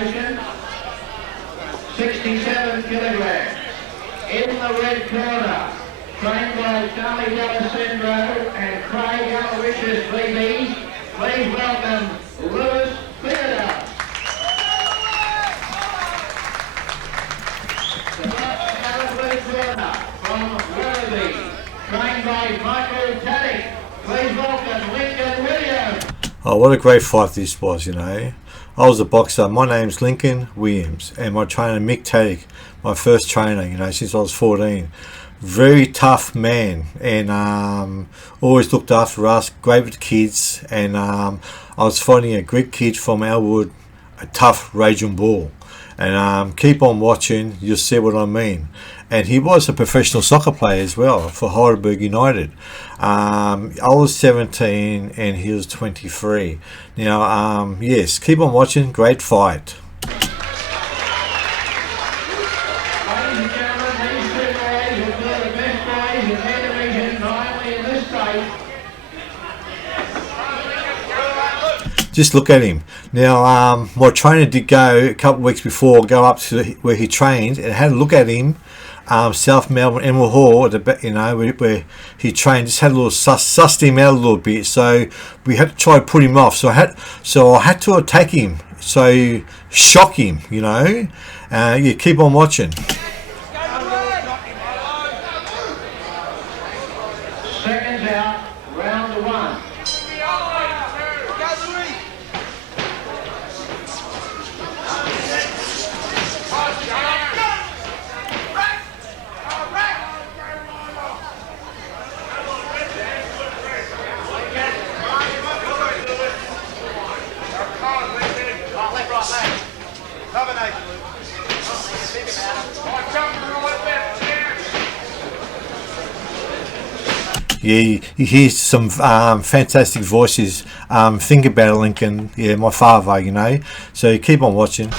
combination, 67 kilograms. In the red corner, trained by Charlie D'Alessandro and Craig Aloysius VBs, please welcome Louis Mandylor. The red corner from Werribee, trained by Michael Taddick, please welcome Lincoln Williams. Oh, what a great fight this was, you know. I was a boxer. My name's Lincoln Williams, and my trainer Mick Taddick, my first trainer, you know, since I was 14. Very tough man, and always looked after us, great with the kids, and I was fighting a Greek kid from Elwood, a tough raging bull. And keep on watching, you'll see what I mean. And he was a professional soccer player as well for Heidelberg United. I was 17 and he was 23. Now, yes, keep on watching. Great fight. Just look at him. Now, my trainer did go a couple of weeks before, go up to where he trained and had a look at him. South Melbourne, Emerald Hall, at the, you know, where he trained, just had a little sussed him out a little bit. So we had to try to put him off. So I had to attack him. So shock him, you know. You keep on watching. Seconds out, round one. Yeah, you hear some fantastic voices. Think about it, Lincoln. Yeah, my father, you know. So keep on watching.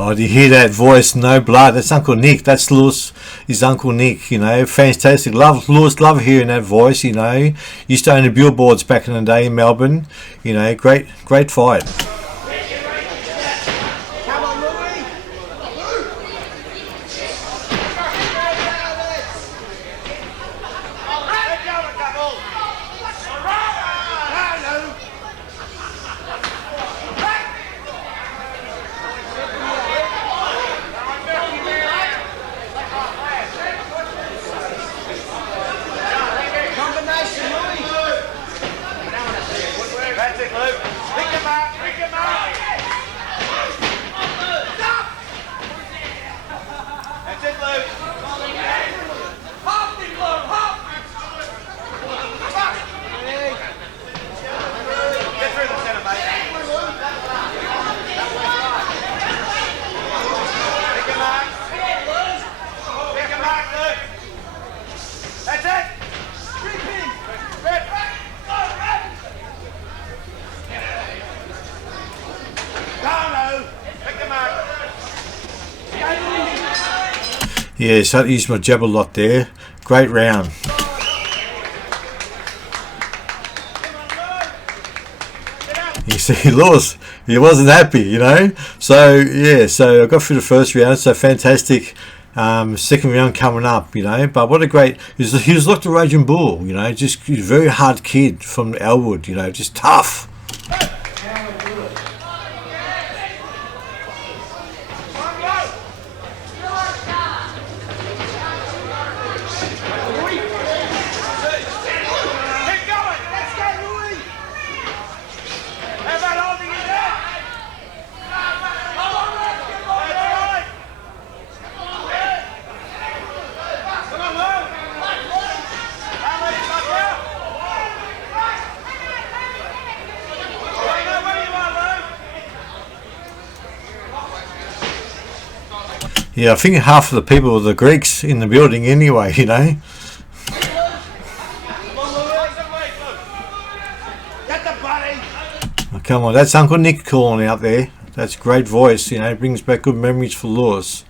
Oh, do you hear that voice? No blood. That's Uncle Nick. That's Louis, his Uncle Nick, you know. Fantastic. Love Louis, love hearing that voice, you know. Used to own the billboards back in the day in Melbourne. You know, great fight. Yes, I used my jab a lot there. Great round. You see, Louis, he wasn't happy, you know. So yeah, so I got through the first round. So fantastic. Second round coming up, you know. But what a great! He was like the raging bull, you know. Just a very hard kid from Elwood, you know. Just tough. Yeah, I think half of the people were the Greeks in the building anyway, you know. Oh, come on, that's Uncle Nick calling out there. That's a great voice, you know, brings back good memories for Lewis.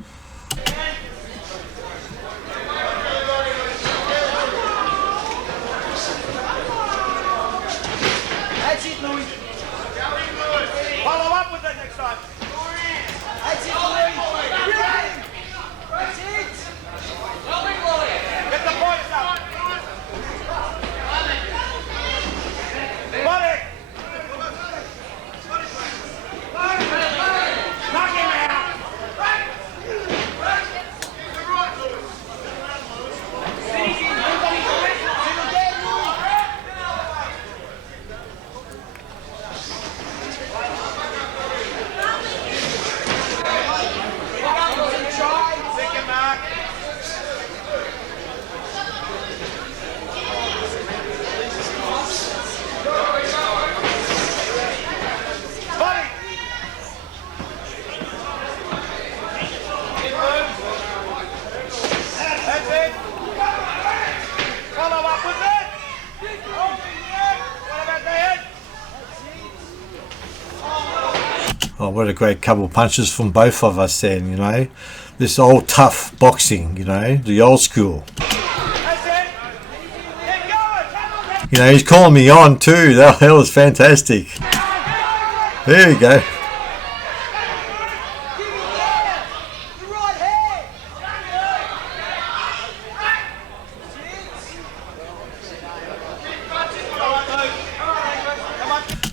That's it, Louis. Follow up with it next time. That's it, Louis. That's it. Get the points up. Buddy. Knock him out. Oh, what a great couple of punches from both of us then, you know. This old tough boxing, you know, the old school. You know, he's calling me on too. That was fantastic. There you go.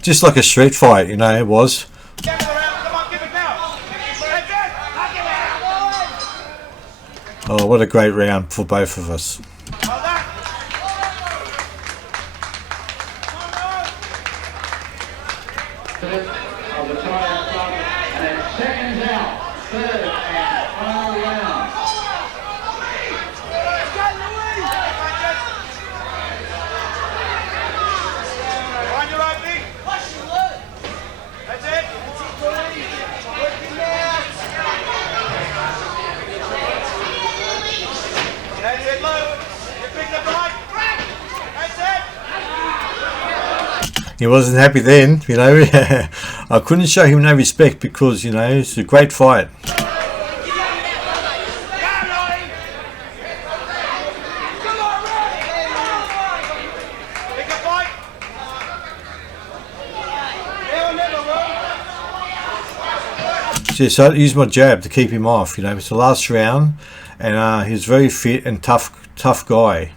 Just like a street fight, you know, it was. Oh, what a great round for both of us. Of the Tiger Club, and seconds out, third and final round. Find your opening. That's it. That's it, Lou. You pick the right. That's it. He wasn't happy then, you know. I couldn't show him no respect because, you know, it's a great fight. Just so I used my jab to keep him off, you know. It's the last round, and he's very fit and tough guy.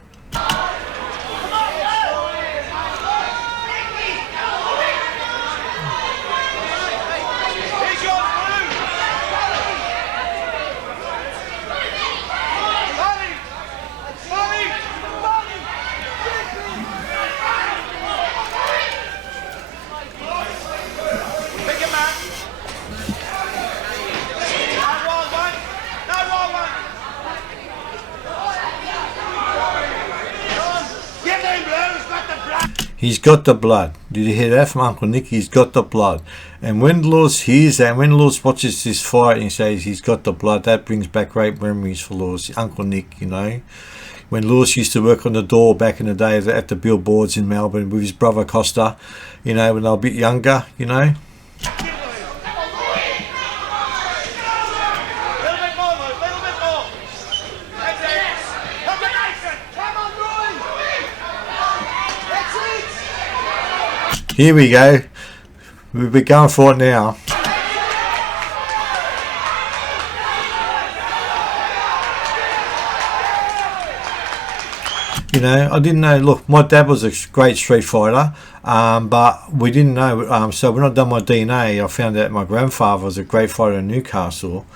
He's got the blood. Did you hear that from Uncle Nick? He's got the blood. And when Lewis hears that, when Lewis watches this fight and he says he's got the blood, that brings back great memories for Lewis. Uncle Nick, you know. When Lewis used to work on the door back in the day at the billboards in Melbourne with his brother Costa, you know, when they were a bit younger, you know. Here we go. We'll be going for it now. You know, I didn't know. Look, my dad was a great street fighter, but we didn't know. So when I done my DNA, I found out my grandfather was a great fighter in Newcastle,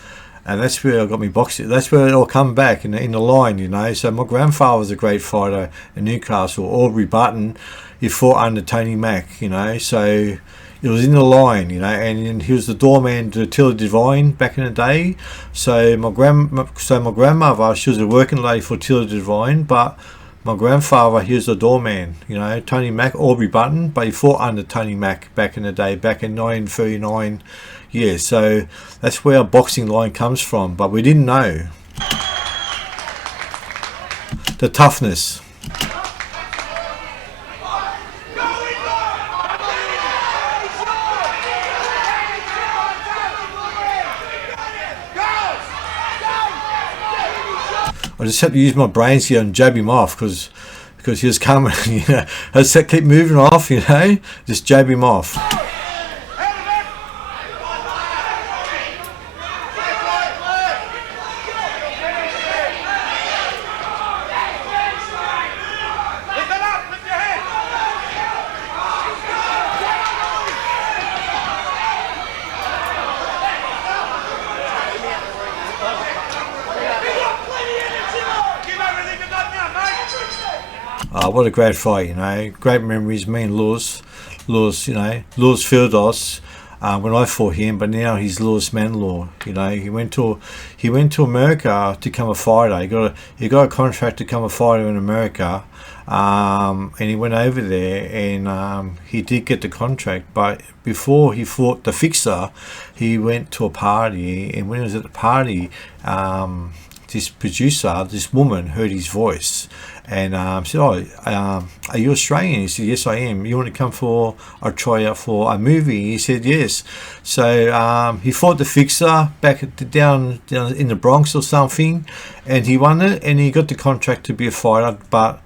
and that's where I got me boxing. That's where it all come back in the line, you know. So my grandfather was a great fighter in Newcastle. Aubrey Button, he fought under Tony Mack, you know. So it was in the line, you know, and he was the doorman to Tilla Divine back in the day. So my grandmother, she was a working lady for Tilla Divine, but My grandfather, he was a doorman, you know, Tony Mack, Aubrey Button, but he fought under Tony Mack back in the day, back in 1939. Yeah, so that's where our boxing line comes from, but we didn't know the toughness. I just had to use my brains here and jab him off because he was coming. You know, I just had to keep moving off. You know, just jab him off. What a great fight, you know. Great memories. Me and Louis, you know, Louis Firdos. When I fought him, but now he's Louis Mandylor. You know, he went to America to become a fighter. He got a contract to become a fighter in America, and he went over there and he did get the contract. But before he fought the Fixer, he went to a party, and when he was at the party, this producer, this woman, heard his voice and said, "Oh, are you Australian?" He said, "Yes, I am. You want to come for a tryout for a movie?" He said, "Yes." So he fought the Fixer back down in the Bronx or something, and he won it, and he got the contract to be a fighter. But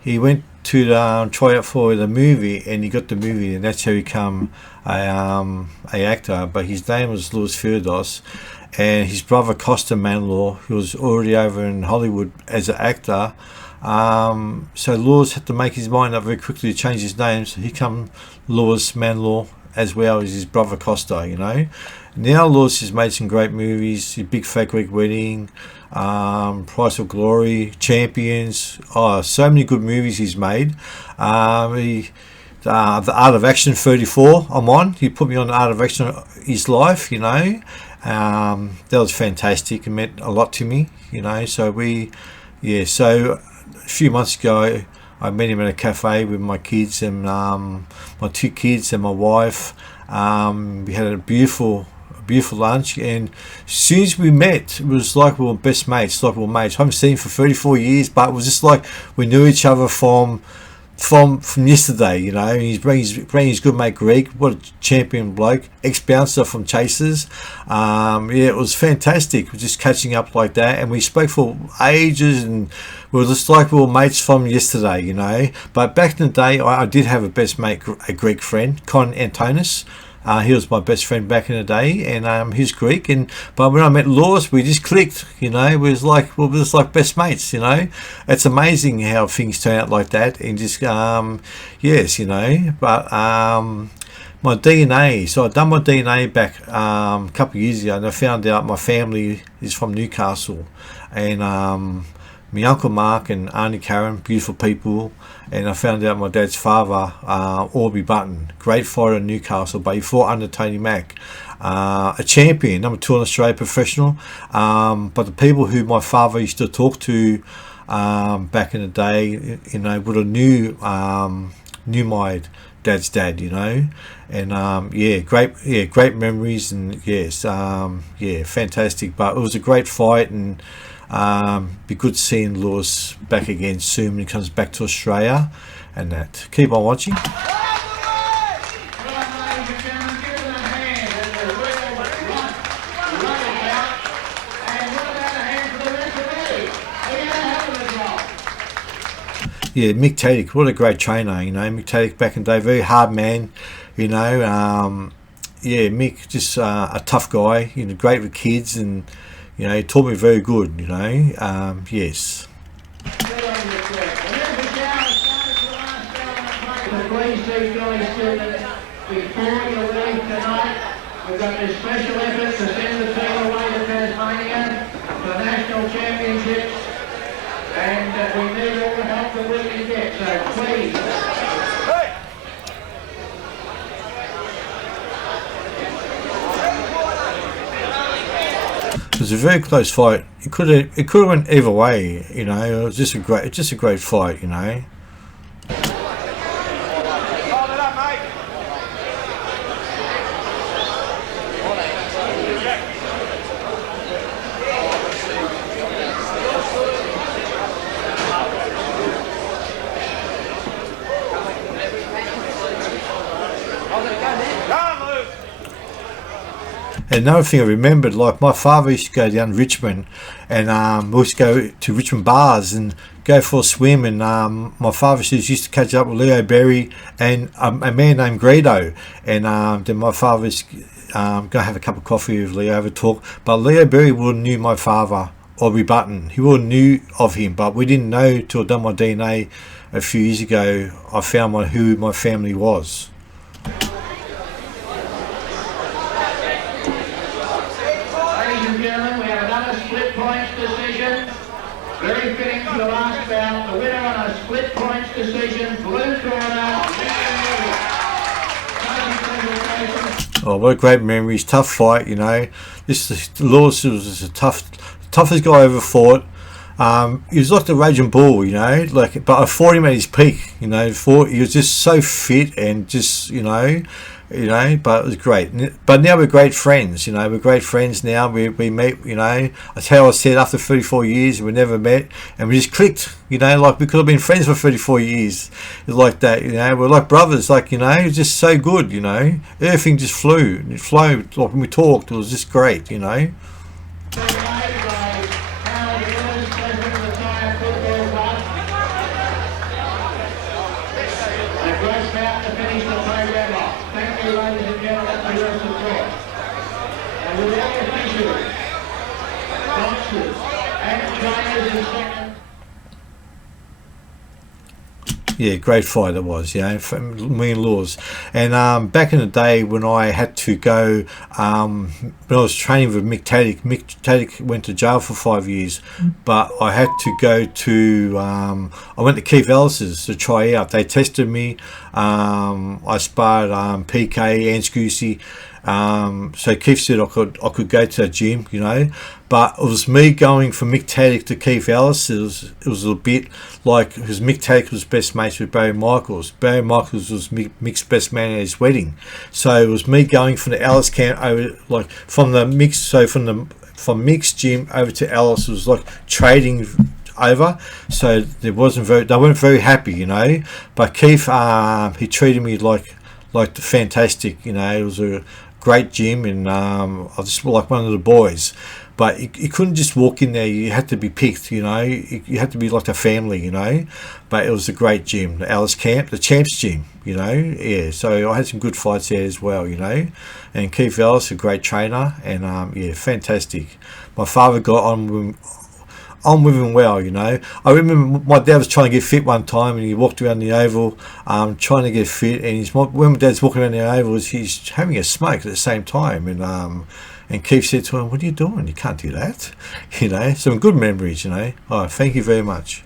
he went to the tryout for the movie, and he got the movie, and that's how he became a actor. But his name was Louis Firdos. And his brother Costa Mandylor, who was already over in Hollywood as an actor, so Louis had to make his mind up very quickly to change his name, so he come Louis Mandylor as well as his brother Costa, you know. Now Louis has made some great movies, Big Fat Greek Wedding, Price of Glory, Champions, so many good movies he's made. The Art of Action 34, I'm on. He put me on the Art of Action his life, you know. That was fantastic. It meant a lot to me, you know. So so a few months ago I met him at a cafe with my kids and my two kids and my wife. We had a beautiful lunch, and as soon as we met, it was like we were best mates, like we were mates. I haven't seen him for 34 years, but it was just like we knew each other from yesterday, you know. He's bringing his good mate Greg, what a champion bloke, ex-bouncer from Chasers. It was fantastic, we're just catching up like that, and we spoke for ages, and we were just like we were mates from yesterday, you know. But back in the day, I did have a best mate, a Greek friend, Con Antonis. He was my best friend back in the day, and he's Greek. But when I met Louis, we just clicked, you know. We were just like best mates, you know. It's amazing how things turn out like that, and just yes, you know. But my DNA, so I'd done my DNA back a couple of years ago, and I found out my family is from Newcastle, and my uncle Mark and Auntie Karen, beautiful people. And I found out my dad's father, Aubrey Button, great fighter in Newcastle, but he fought under Tony Mack, a champion, number 2 in Australia, professional. But the people who my father used to talk to back in the day, you know, would have knew my dad's dad, you know. And great memories, and yes, fantastic. But it was a great fight, and be good seeing Louis back again soon when he comes back to Australia, and that. Keep on watching. Yeah, Mick Tadic, what a great trainer, you know. Mick Tadic back in the day, very hard man, you know. Mick, just a tough guy, you know, great with kids, and you know, he taught me very good, you know. Yes. Before you leave tonight, we've got this special effort to send the team away to Tasmania for national championships, and we need all the help that we can get, so please. It was a very close fight. It could have went either way, you know. It was just a great fight, you know. Hold it up, mate. Go, Lou. And another thing I remembered, like my father used to go down Richmond, and we used to go to Richmond bars and go for a swim. And my father used to catch up with Leo Berry and a man named Greedo. And then my father was go have a cup of coffee with Leo, have a talk. But Leo Berry wouldn't knew my father, Aubrey Button. He wouldn't knew of him, but we didn't know till I done my DNA a few years ago. I found who my family was. Ladies and gentlemen, we have another split points decision. Very fitting for the last bout. The winner on a split points decision, blue corner. Oh, what a great memories! Tough fight, you know. Lewis was a toughest guy I ever fought. He was like the raging bull, you know. But I fought him at his peak, you know. He was just so fit and just, you know. But it was great. But now we're great friends, you know. We're great friends now. We meet, you know. That's how I said, after 34 years we never met, and we just clicked, you know. Like we could have been friends for 34 years. It's like that, you know. We're like brothers, like, you know. It's just so good, you know. Everything just flew. It flowed. Like when we talked, it was just great, you know. Yeah, great fight it was, you know, for me and Lewis. And back in the day when I had to go, when I was training with Mick Taddick went to jail for 5 years, but I had to go to, I went to Keith Ellis's to try out. They tested me. I sparred PK and Scoosy. So Keith said I could go to the gym, you know, but it was me going from Mick Taddick to Keith Ellis. It was a bit like, because Mick Taddick was best mates with Barry Michaels. Barry Michaels was Mick's best man at his wedding. So it was me going from the Ellis camp over, like from Mick's gym over to Ellis. It was like trading over, so they weren't very happy, you know. But Keith, he treated me like fantastic, you know. It was a great gym, and I was just like one of the boys. But you couldn't just walk in there. You had to be picked, you know. You had to be like a family, you know. But it was a great gym, the Alice Camp, the Champs gym, you know. Yeah, so I had some good fights there as well, you know. And Keith Ellis, a great trainer, and yeah, fantastic. My father got on with him well, you know. I remember my dad was trying to get fit one time, and he walked around the oval trying to get fit, and when my dad's walking around the oval, he's having a smoke at the same time, and Keith said to him, "What are you doing? You can't do that." You know, some good memories, you know. Oh, thank you very much.